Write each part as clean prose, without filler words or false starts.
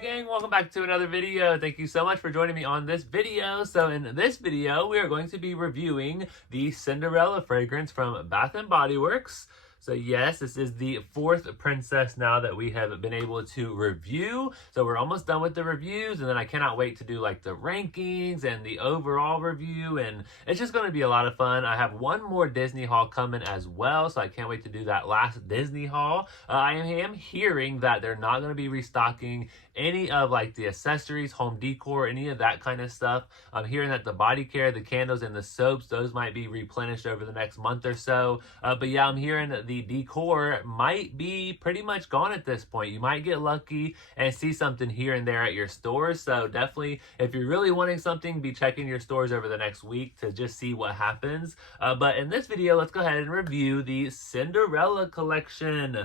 Hey gang, welcome back to another video. Thank you so much for joining me on this video. So in this video, we are going to be reviewing the Cinderella fragrance from Bath & Body Works. So yes, this is the fourth princess now that we have been able to review. So we're almost done with the reviews, and then I cannot wait to do like the rankings and the overall review, and it's just going to be a lot of fun. I have one more Disney haul coming as well, so I can't wait to do that last Disney haul. I am hearing that they're not going to be restocking any of like the accessories, home decor, any of that kind of stuff. I'm hearing that the body care, the candles, and the soaps, those might be replenished over the next month or so. But yeah, I'm hearing that the decor might be pretty much gone at this point. You might get lucky and see something here and there at your stores. So definitely, if you're really wanting something, be checking your stores over the next week to just see what happens. But in this video, let's go ahead and review the Cinderella collection.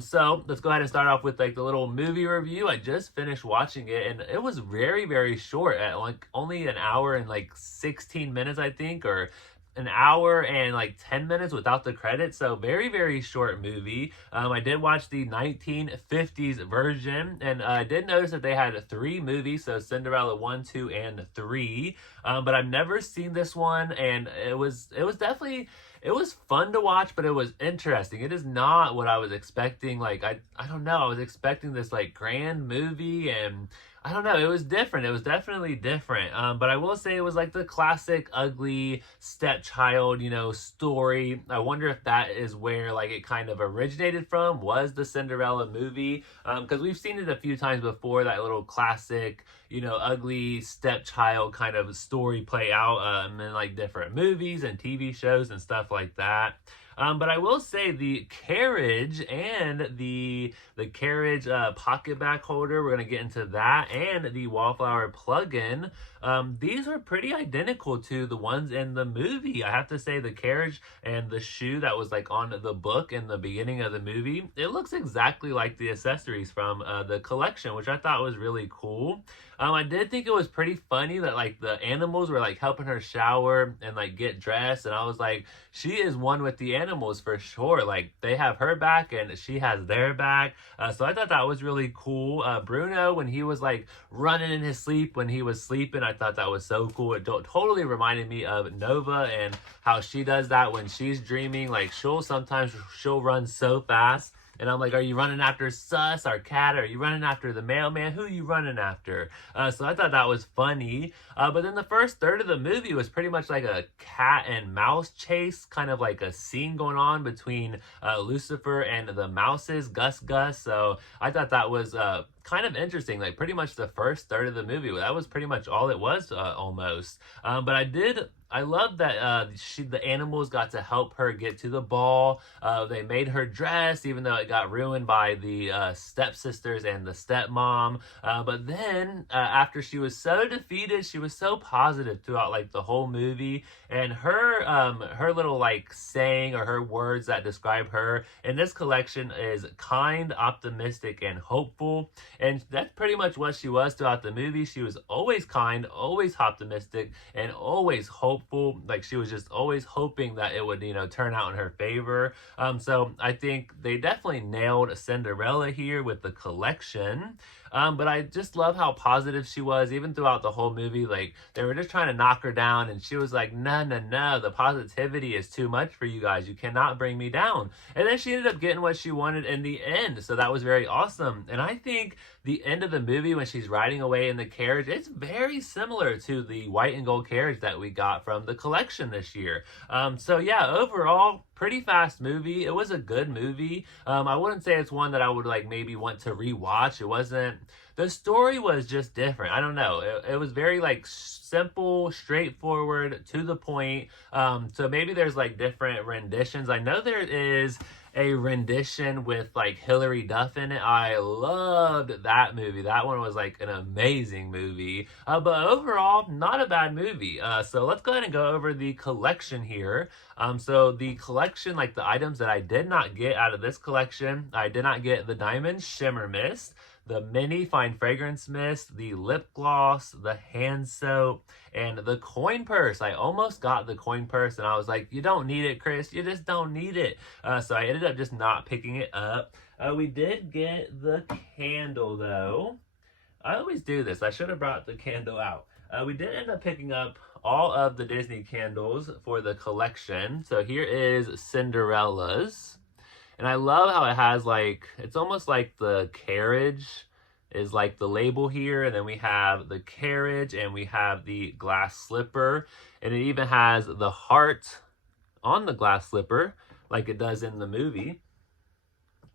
So let's go ahead and start off with like the little movie review. I just finished watching it, and it was very, very short, at like only an hour and like 16 minutes, I think, or an hour and like 10 minutes without the credits. So very, very short movie. I did watch the 1950s version, and I did notice that they had 3 movies, so Cinderella 1, 2, and 3. But I've never seen this one, and it was definitely, it was fun to watch, but it was interesting. It is not what I was expecting. Like, I don't know. I was expecting this like grand movie, and I don't know. It was different. It was definitely different. But I will say it was like the classic ugly stepchild, you know, story. I wonder if that is where like it kind of originated from, was the Cinderella movie. Because we've seen it a few times before, that little classic, you know, ugly stepchild kind of story play out in like different movies and TV shows and stuff like that. But I will say the carriage and the carriage pocket back holder, we're going to get into that, and the wallflower plug-in, these are pretty identical to the ones in the movie. I have to say the carriage and the shoe that was like on the book in the beginning of the movie, it looks exactly like the accessories from the collection, which I thought was really cool. I did think it was pretty funny that like the animals were like helping her shower and like get dressed, and I was like, she is one with the animals for sure. Like, they have her back and she has their back. So I thought that was really cool. Bruno, when he was like running in his sleep when he was sleeping, I thought that was so cool. It totally reminded me of Nova and how she does that when she's dreaming. Like, sometimes she'll run so fast, and I'm like, are you running after Sus, our cat? Are you running after the mailman? Who are you running after? So I thought that was funny. But then the first third of the movie was pretty much like a cat and mouse chase, kind of like a scene going on between Lucifer and the mouses, Gus. So I thought that was kind of interesting. Like, pretty much the first third of the movie, that was pretty much all it was, almost. But I love that the animals got to help her get to the ball. They made her dress, even though it got ruined by the stepsisters and the stepmom. But then after she was so defeated, she was so positive throughout like the whole movie. And her little like saying, or her words that describe her in this collection, is kind, optimistic, and hopeful. And that's pretty much what she was throughout the movie. She was always kind, always optimistic, and always hopeful. Like, she was just always hoping that it would, you know, turn out in her favor. So I think they definitely nailed Cinderella here with the collection. But I just love how positive she was, even throughout the whole movie. Like, they were just trying to knock her down, and she was like, no, the positivity is too much for you guys. You cannot bring me down. And then she ended up getting what she wanted in the end, so that was very awesome. And I think the end of the movie, when she's riding away in the carriage, it's very similar to the white and gold carriage that we got from the collection this year. So yeah, overall, pretty fast movie. It was a good movie. I wouldn't say it's one that I would like maybe want to rewatch. It wasn't, the story was just different. I don't know. It was very like simple, straightforward, to the point. So maybe there's like different renditions. I know there is a rendition with like Hilary Duff in it. I loved that movie. That one was like an amazing movie. But overall, not a bad movie. So let's go ahead and go over the collection here. So the collection, like the items that I did not get out of this collection, I did not get the Diamond Shimmer Mist, the Mini Fine Fragrance Mist, the lip gloss, the hand soap, and the coin purse. I almost got the coin purse, and I was like, you don't need it, Chris. You just don't need it. So I ended up just not picking it up. We did get the candle, though. I always do this. I should have brought the candle out. We did end up picking up all of the Disney candles for the collection. So here is Cinderella's. And I love how it has like, it's almost like the carriage is like the label here. And then we have the carriage and we have the glass slipper. And it even has the heart on the glass slipper like it does in the movie.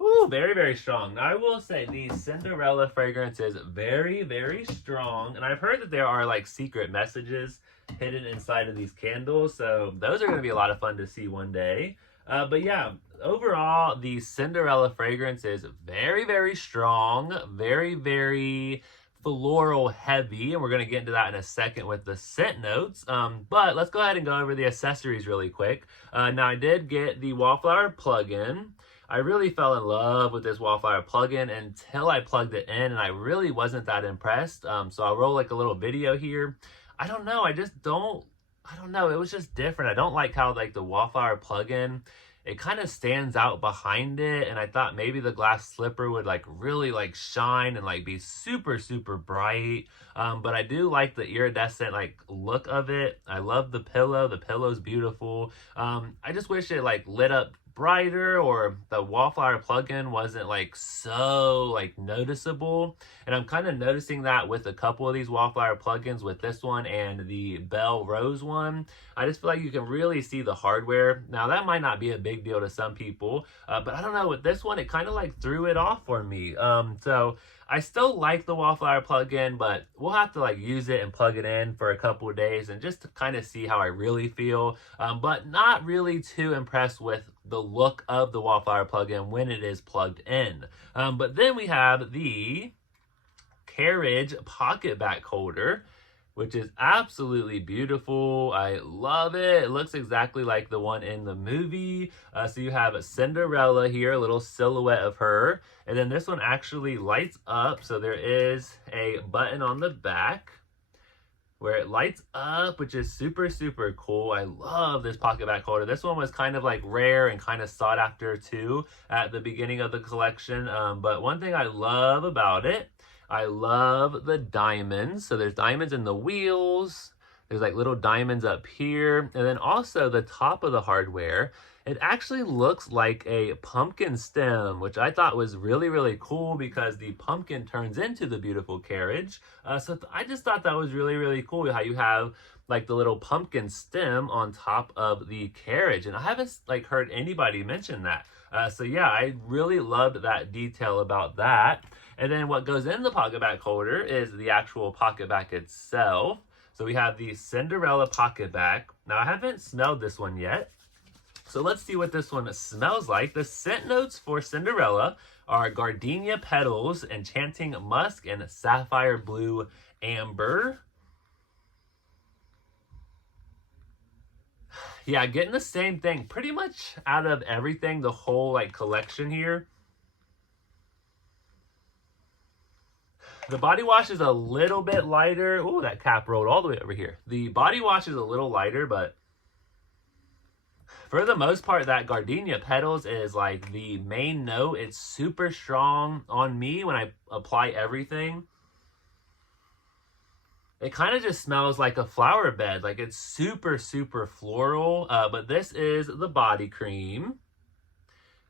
Ooh, very, very strong. Now, I will say the Cinderella fragrance is very, very strong. And I've heard that there are like secret messages hidden inside of these candles. So those are going to be a lot of fun to see one day. But yeah, overall, the Cinderella fragrance is very, very strong. Very, very floral heavy. And we're going to get into that in a second with the scent notes. But let's go ahead and go over the accessories really quick. Now, I did get the Wallflower plug-in. I really fell in love with this Wallflower plugin until I plugged it in, and I really wasn't that impressed. So I'll roll like a little video here. I don't know. I don't know. It was just different. I don't like how like the Wallflower plugin, it kind of stands out behind it. And I thought maybe the glass slipper would like really like shine and like be super, super bright. But I do like the iridescent like look of it. I love the pillow. The pillow's beautiful. I just wish it like lit up brighter, or the Wallflower plugin wasn't like so like noticeable. And I'm kind of noticing that with a couple of these Wallflower plugins, with this one and the Belle Rose one. I just feel like you can really see the hardware. Now that might not be a big deal to some people, but I don't know, with this one it kind of like threw it off for me. So I still like the Wallflower plugin, but we'll have to like use it and plug it in for a couple of days and just to kind of see how I really feel. But not really too impressed with the look of the Wallflower plugin when it is plugged in. But then we have the carriage pocket back holder, which is absolutely beautiful. I love it. It looks exactly like the one in the movie. So you have Cinderella here, a little silhouette of her. And then this one actually lights up. So there is a button on the back where it lights up, which is super, super cool. I love this pocket back holder. This one was kind of like rare and kind of sought after too at the beginning of the collection. But one thing I love about it, I love the diamonds. So there's diamonds in the wheels. There's like little diamonds up here. And then also the top of the hardware, it actually looks like a pumpkin stem, which I thought was really, really cool because the pumpkin turns into the beautiful carriage. So I just thought that was really, really cool how you have like the little pumpkin stem on top of the carriage. And I haven't like heard anybody mention that. So yeah, I really loved that detail about that. And then what goes in the pocket back holder is the actual pocket back itself. So we have the Cinderella pocket back. Now I haven't smelled this one yet, so let's see what this one smells like. The scent notes for Cinderella are gardenia petals, enchanting musk, and sapphire blue amber. Yeah, getting the same thing pretty much out of everything, the whole like collection here. The body wash is a little bit lighter. Ooh, that cap rolled all the way over here. The body wash is a little lighter, but for the most part, that gardenia petals is like the main note. It's super strong on me when I apply everything. It kind of just smells like a flower bed. Like it's super, super floral. But this is the body cream.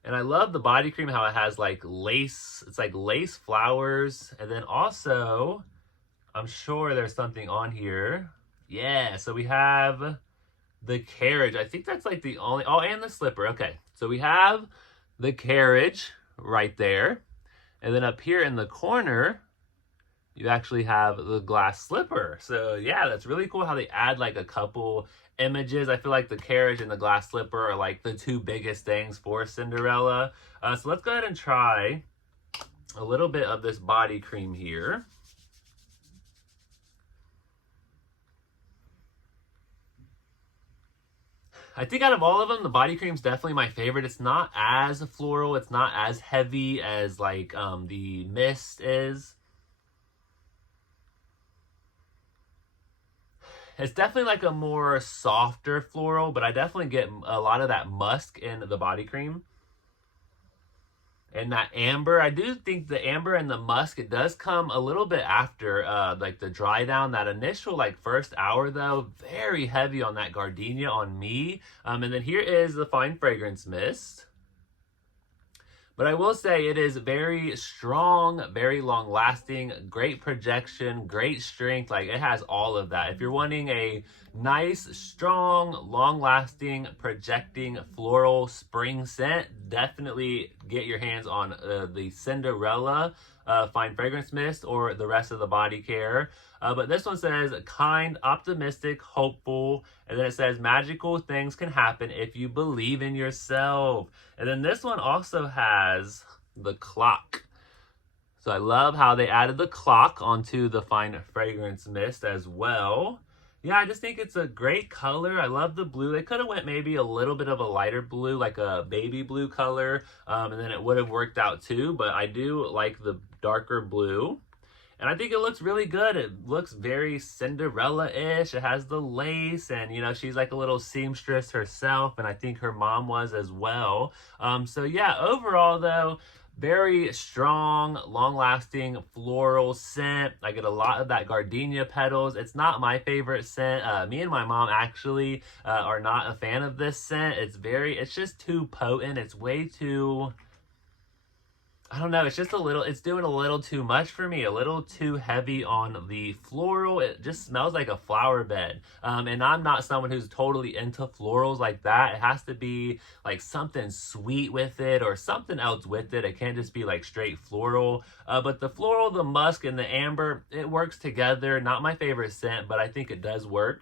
And I love the body cream, how it has like lace. It's like lace flowers. And then also, I'm sure there's something on here. Yeah, so we have the carriage. I think that's like the only, oh, and the slipper. Okay, so we have the carriage right there. And then up here in the corner, you actually have the glass slipper. So yeah, that's really cool how they add like a couple images. I feel like the carriage and the glass slipper are like the two biggest things for Cinderella. So let's go ahead and try a little bit of this body cream here. I think out of all of them, the body cream is definitely my favorite. It's not as floral. It's not as heavy as like the mist is. It's definitely like a more softer floral, but I definitely get a lot of that musk in the body cream. And that amber, I do think the amber and the musk, it does come a little bit after like the dry down. That initial like first hour though, very heavy on that gardenia on me. And then here is the fine fragrance mist. But I will say it is very strong, very long lasting, great projection, great strength. Like it has all of that. If you're wanting a nice, strong, long lasting, projecting floral spring scent, definitely get your hands on the Cinderella fine fragrance mist or the rest of the body care. But this one says kind, optimistic, hopeful, and then it says magical things can happen if you believe in yourself. And then this one also has the clock. So I love how they added the clock onto the fine fragrance mist as well. Yeah, I just think it's a great color. I love the blue. They could have went maybe a little bit of a lighter blue, like a baby blue color, and then it would have worked out too. But I do like the darker blue. And I think it looks really good. It looks very Cinderella-ish. It has the lace, and you know, she's like a little seamstress herself, and I think her mom was as well. So yeah, overall though, very strong, long-lasting floral scent. I get a lot of that gardenia petals. It's not my favorite scent. Me and my mom actually are not a fan of this scent. It's just too potent. It's way too, I don't know, it's just it's doing a little too much for me, a little too heavy on the floral. It just smells like a flower bed. And I'm not someone who's totally into florals like that. It has to be like something sweet with it or something else with it. It can't just be like straight floral. But the floral, the musk, and the amber, it works together. Not my favorite scent, but I think it does work.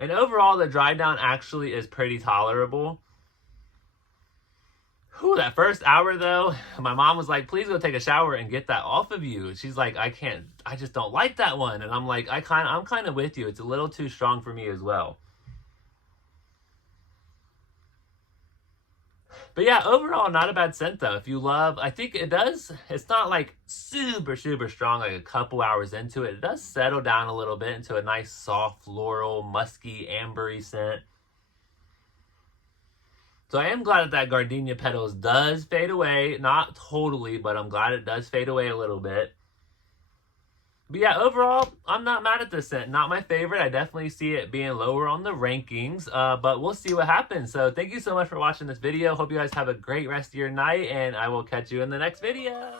And overall, the dry down actually is pretty tolerable. Whew, that first hour though, my mom was like, please go take a shower and get that off of you. She's like, I just don't like that one. And I'm like, I'm kind of with you. It's a little too strong for me as well. But yeah, overall, not a bad scent though. If you love, I think it's not like super, super strong, like a couple hours into it. It does settle down a little bit into a nice, soft, floral, musky, ambery scent. So I am glad that gardenia petals does fade away. Not totally, but I'm glad it does fade away a little bit. But yeah, overall, I'm not mad at this scent. Not my favorite. I definitely see it being lower on the rankings, but we'll see what happens. So thank you so much for watching this video. Hope you guys have a great rest of your night, and I will catch you in the next video.